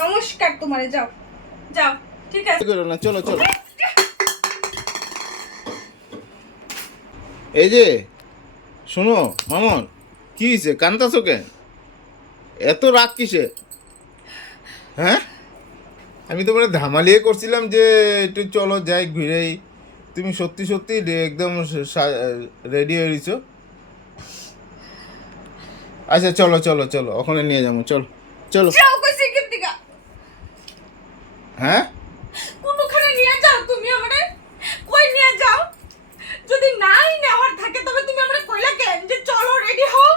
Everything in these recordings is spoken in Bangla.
নমস্কার তোমারে, যাও যাও, ঠিক আছে করো না, চলো চলো। এই যে শোনো মামন, কি হয়েছে, কান্দাছো কেন? এত রাগ কিসে? হ্যাঁ, আমি তোমার ধামালিয়ে করছিলাম যে একটু চলো যাই ঘুরেই, তুমি সত্যি সত্যি একদম রেডি হয়ে গেছো। আচ্ছা চলো চলো চলো, ওখানে নিয়ে যাবো, চলো চলো। যাও কইছি এখান থেকে, হ্যাঁ, কোনখানে নিয়ে যাও তুমি আমারে? কই নিয়ে যাও? যদি নাই নেওয়ার থাকে তবে তুমি আমারে কইলা কেন যে চলো রেডি হও?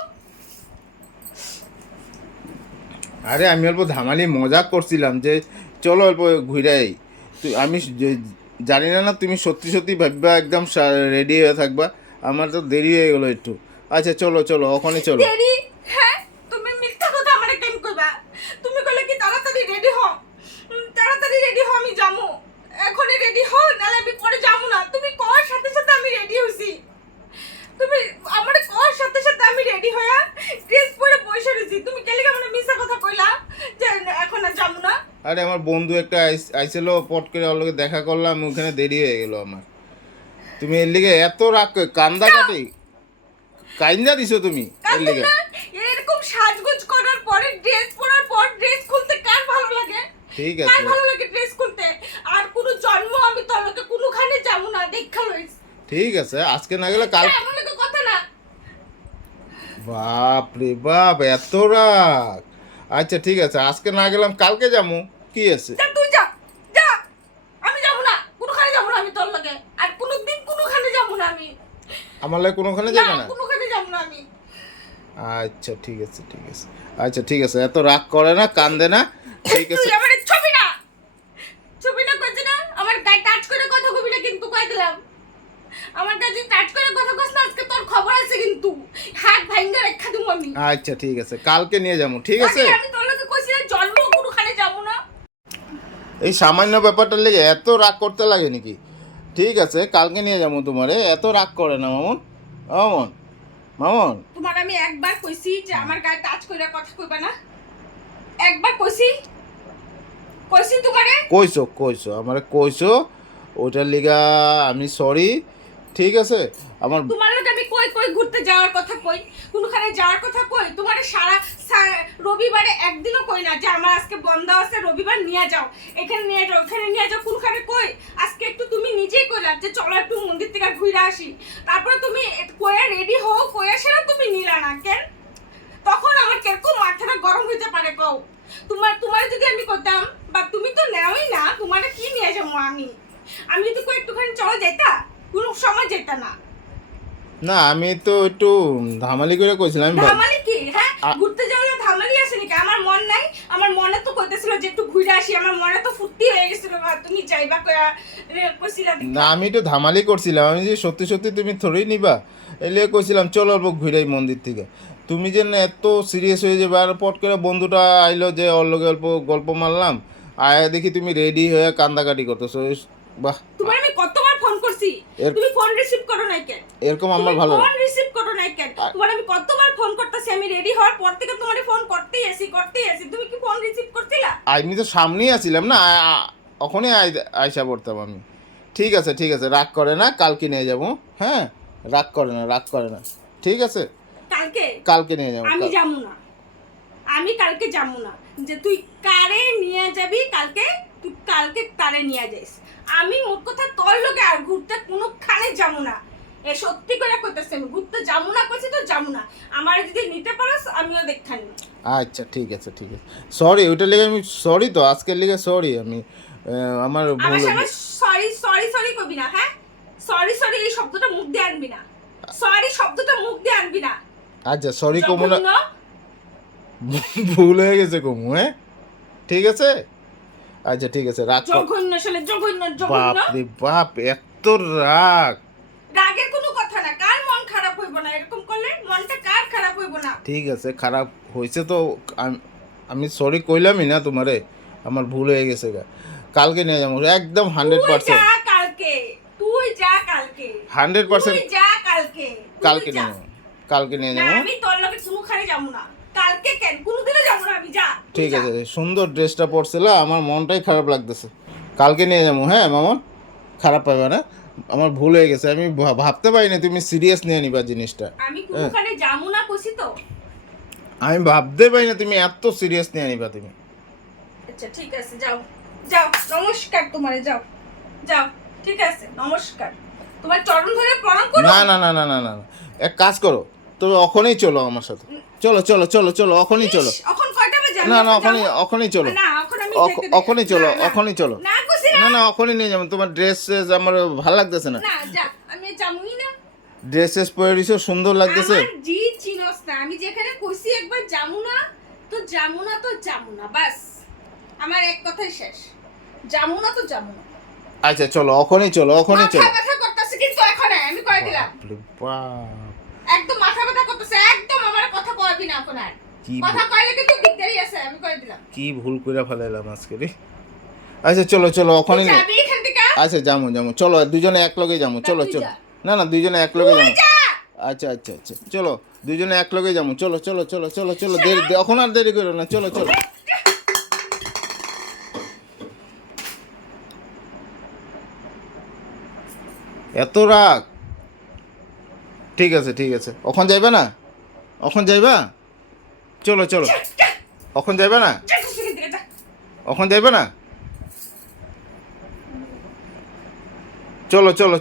আরে আমি অল্প ধামালি মজা করছিলাম যে চলো অল্প ঘুরাই। আমি জানি না না তুমি সত্যি সত্যি ভাববা একদম রেডি হয়ে থাকবা, আমার তো দেরি হয়ে গেলো একটু। আচ্ছা চলো চলো, ওখানে চলো। দেরি? হ্যাঁ, তুমি মিথ্যা কথা আমারে কেন কইবা? তুমি কইলে কি তাড়াতাড়ি রেডি হও, তাড়াতাড়ি রেডি হও, আমি যামু। এখনই রেডি হও, নালে আমি পরে যামু না। তুমি কর সাথে সাথে আমি রেডি হইছি, তুমি আমারে কর সাথে সাথে আমি রেডি হইয়া ড্রেস পরে বসে রইছি। তুমি কেলে আমারে মিথ্যা কথা কইলা যে এখন আর যামু না? আরে আমার বন্ধু একটা আইছিল, পট করে ওর লগে দেখা করলাম, ওখানে দেরি হয়ে গেল আমার। তুমি এর লিগে এত রাগ কান্দা কাটি কাইন্দা দিছো তুমি এর লিগে? না, এরকম সাজগোজ করার পরে ড্রেস পরার পর ড্রেস খুলতে কার ভালো লাগে? ঠিক কার আছে ভালো লাগে ড্রেস খুলতে? আর কোনো জন্ম আমি তোর লগে কোনোখানে যাবো না, দেখা লইস। ঠিক আছে, আজকে না গেলে কাল। এমন তো কথা না। বাপ রে বাপ, এত রাগ। আচ্ছা ঠিক আছে, আজকে না গেলাম কালকে যাবো, কি আছে? যা তুই যা, যা। আমি যাবো না, কোনোখানে যাবো না আমি তোর লগে। আর কোনোদিন কোনোখানে যাবো না আমি। আমার লাগে কোনোখানে না, যাবে না? কোনোখানে যাবো না আমি। আচ্ছা ঠিক আছে ঠিক আছে। আচ্ছা ঠিক আছে, এত রাগ করে না, কান্দে না, ঠিক আছে। তুই আমার ছবি না, ছবি না কইছ না, আমার গায়ে টাচ করে কথা কইবি না কিন্তু কই দিলাম। আমার কাছে টাচ করে কথা কইছ না, আজকে তোর খবর আছে কিন্তু। হাত ভাঙা রেখা দিমু আমি। আচ্ছা ঠিক আছে, কালকে নিয়ে যাবো, ঠিক আছে। আজকে আমি তোর লগে কইছি জন্ম কোনোখানে যাবো না। এই সামান্য ব্যাপারটার লেগে এত রাগ করতে লাগে নাকি? ঠিক আছে, কালকে নিয়ে যাবো তোমারে, এত রাগ করে না মামুন। মামুন, মামুন। তোমার আমি একবার কইছি যে আমার গায়ে টাচ কইরা কথা কইবা না? একবার কইছি, কইছি তোমারে। কইছো কইছো আমারে কইছো, ওইটার লিগা আমি সরি, ঠিক আছে। আমার তোমার লগে আমি কই কই ঘুরতে যাওয়ার কথা কই, কোনখানে যাওয়ার কথা কই, তোমারে রবিবারে একদিনও কই না যে আমার আজকে বন্ধ আছে, রবিবার নিয়ে যাও, এখানে নিয়ে যাও, ওখানে নিয়ে যাও, কোনখানে কই? আজকে একটু তুমি নিজেই কইলা যে চলো একটু মন্দির থেকে ঘুরে আসি। তারপরে তুমি কইয়া রেডি হও, কইয়া সেটা তুমি নিলা না কেন? তখন আমার কিরকম মাথাটা গরম হইতে পারে কও? তোমার যদি আমি কইতাম, বা তুমি তো নেওই না, তোমারে কি নিয়ে যাবো আমি? আমি যদি কই একটুখানি চলো যেতা, কোনো সময় যেতা না। না, আমি তো একটু ধামালি করে কইছিলাম। ধামালি কি? হ্যাঁ, ঘুরতে যাওয়ার ধামালি আসে নাকি? আমার মন নাই, আমার মনে তো কইতেছিল যে একটু ঘুরে আসি, আমার মনে তো ফুর্তি হয়ে গেছিল। তুমি যাইবা কইছিলা না, আমি একটু ধামালি করছিলাম, আমি যে সত্যি সত্যি তুমি থরেই নিবা এলে কইছিলাম চলো অল্প ঘুরাই মন্দির থেকে। তুমি যে না এত সিরিয়াস হয়ে যাবে, আর পট করে বন্ধুটা আইলো যে ওর লগে অল্প গল্প মারলাম, আয়া দেখি তুমি রেডি হয়ে কান্দাকাটি করতেছো। বাহ, তোমার আমি কতবার ফোন করছি, তুমি ফোন রিসিভ করো নাই কেন? এরকম আমার ভালো ফোন রিসিভ করো নাই কেন? তোমার আমি কতবার ফোন করতেছি, আমি রেডি হওয়ার পর থেকে তোমারে ফোন করতেই আছি, তুমি কি ফোন রিসিভ করছিলা? আমি তো সামনেই আছিলাম না, ওখানে আইসা পড়তাম আমি। ঠিক আছে ঠিক আছে, রাগ করে না, কালকে নিয়ে যাবো। হ্যাঁ, রাগ করে না, রাগ করে না, ঠিক আছে। কালকে? কালকে নিয়ে যাবো। আমি যাবো না, আমি কালকে যাবো না। যে তুই কারে নিয়ে যাবি কালকে, তুই কালকে তারে নিয়ে যাইস। আমি মোট কথা তোর লগে আর ঘুরতে কোনোখানে যাবো না। এ সত্যি করে কইতেছি, আমি ঘুরতে যাবো না, কইছি তো যাবো না। আমার যদি নিতে পারস আমিও দেখানি। আচ্ছা ঠিক আছে ঠিক আছে, সরি, ওইটার লেগে আমি সরি, তো আজকের লেগে সরি আমি, আমার আমার ভুল। সামনে সরি সরি সরি কবি না, হ্যাঁ? সরি সরি এই শব্দটা মুখ দিয়ে আনবি না, সরি শব্দটা মুখ দিয়ে আনবি না। আচ্ছা সরি কমু না, জঘন্য। ভুল হয়ে গেছে কমু, হ্যাঁ ঠিক আছে। আচ্ছা ঠিক আছে, রাগ জঘন্য, আসলে জঘন্য জঘন্য। বাপ রে বাপ, এত রাগ। রাগের কোনো কথা না, কার মন খারাপ হইব না এরকম করলে? মনটা কার খারাপ হইব না? ঠিক আছে, খারাপ হয়েছে তো আমি সরি কইলামই না তোমারে, আমার ভুল হয়ে গেছে গা। কালকে নিয়ে যাবো একদম 100%। যা কালকে, তুই যা কালকে, 100%। তুই যা কালকে, কালকে নিয়ে যাবো, কালকে নিয়ে না যাবো। আমি তোর লগে কোনোখানে যাবো না। কালকে কেন, কোনোদিনও যাবো না আমি, যা তুই ঠিক যা। আছে, সুন্দর ড্রেসটা পরছিল, আমার মনটাই খারাপ লাগতেছে। কালকে নিয়ে যাবো, হ্যাঁ মামন, খারাপ পাবে না, আমার ভুল হয়ে গেছে, আমি ভাবতে পারিনি তুমি সিরিয়াস নিয়ে নিবা জিনিসটা। আমি কোনোখানে যাবো না কইছি তো। আমি ভাবতে পারি না তুমি এত সিরিয়াস নিয়ে নিবা তুমি। আচ্ছা ঠিক আছে, যাও যাও, নমস্কার তোমারে, যাও যাও, ঠিক আছে, নমস্কার। তোমার চরণ ধরে প্রণাম করো। না না না না না না না। এক কাজ করো, তুমি ওখানেই চলো আমার সাথে, চলো চলো চলো চলো, ওখানেই চলো। ইস, এখন কয়টা বাজে? আমি না না, এখন ওখানেই যাবো? ওখানেই চলো, না, এখন আমি যেতে দেব। ওখানেই চলো, না, না। ওখানেই চলো। না কইছি না। না না, ওখানেই নিয়ে যাবো, তোমার ড্রেস আমার ভালো লাগতেছে না। না, যা, আমি যাবই না। ড্রেস পরে দিছো, সুন্দর লাগতেছে। আমার জি চিনোস না, আমি যেখানে কইছি একবার যাবো না, তো যাবো না, তো যাবো না, বাস। আমার এক কথাই শেষ, যাবো না তো যাবো না। আচ্ছা চলো, ওখানেই চলো, ওখানেই মাথা চলো। ব্যথা করতেছে কিন্তু এখন আমি কয়ে দিলাম, বাপরে বাপ, একদম মাথা ব্যথা করতেছে, একদম আমার কথা কইবি না এখন আর। কি কথা কইলে কিন্তু দিকদারি আছে, আমি কয়ে দিলাম। কি ভুল করে ফেলাইলাম আজকে রে। আচ্ছা চলো চলো, ওখানে তুই যাবি এখান থেকে? আচ্ছা যাবো যাবো, চলো দুজনে এক লগে যাবো, চলো তুই চলো। যা। না না, দুজনে এক লগে তুই যাবো। যা। আচ্ছা আচ্ছা আচ্ছা, চলো দুজনে এক লগে যাবো, চলো চলো চলো চলো চলো, দেরি এখন আর দেরি করো না, চলো চলো। এত রাগ, ঠিক আছে ঠিক আছে, ওখান যাইবা না, ওখান যাইবা, চলো চলো, ওখান যাইবা না, যা, তুই এখান থেকে যা। ওখান যাইবা না, চলো চলো।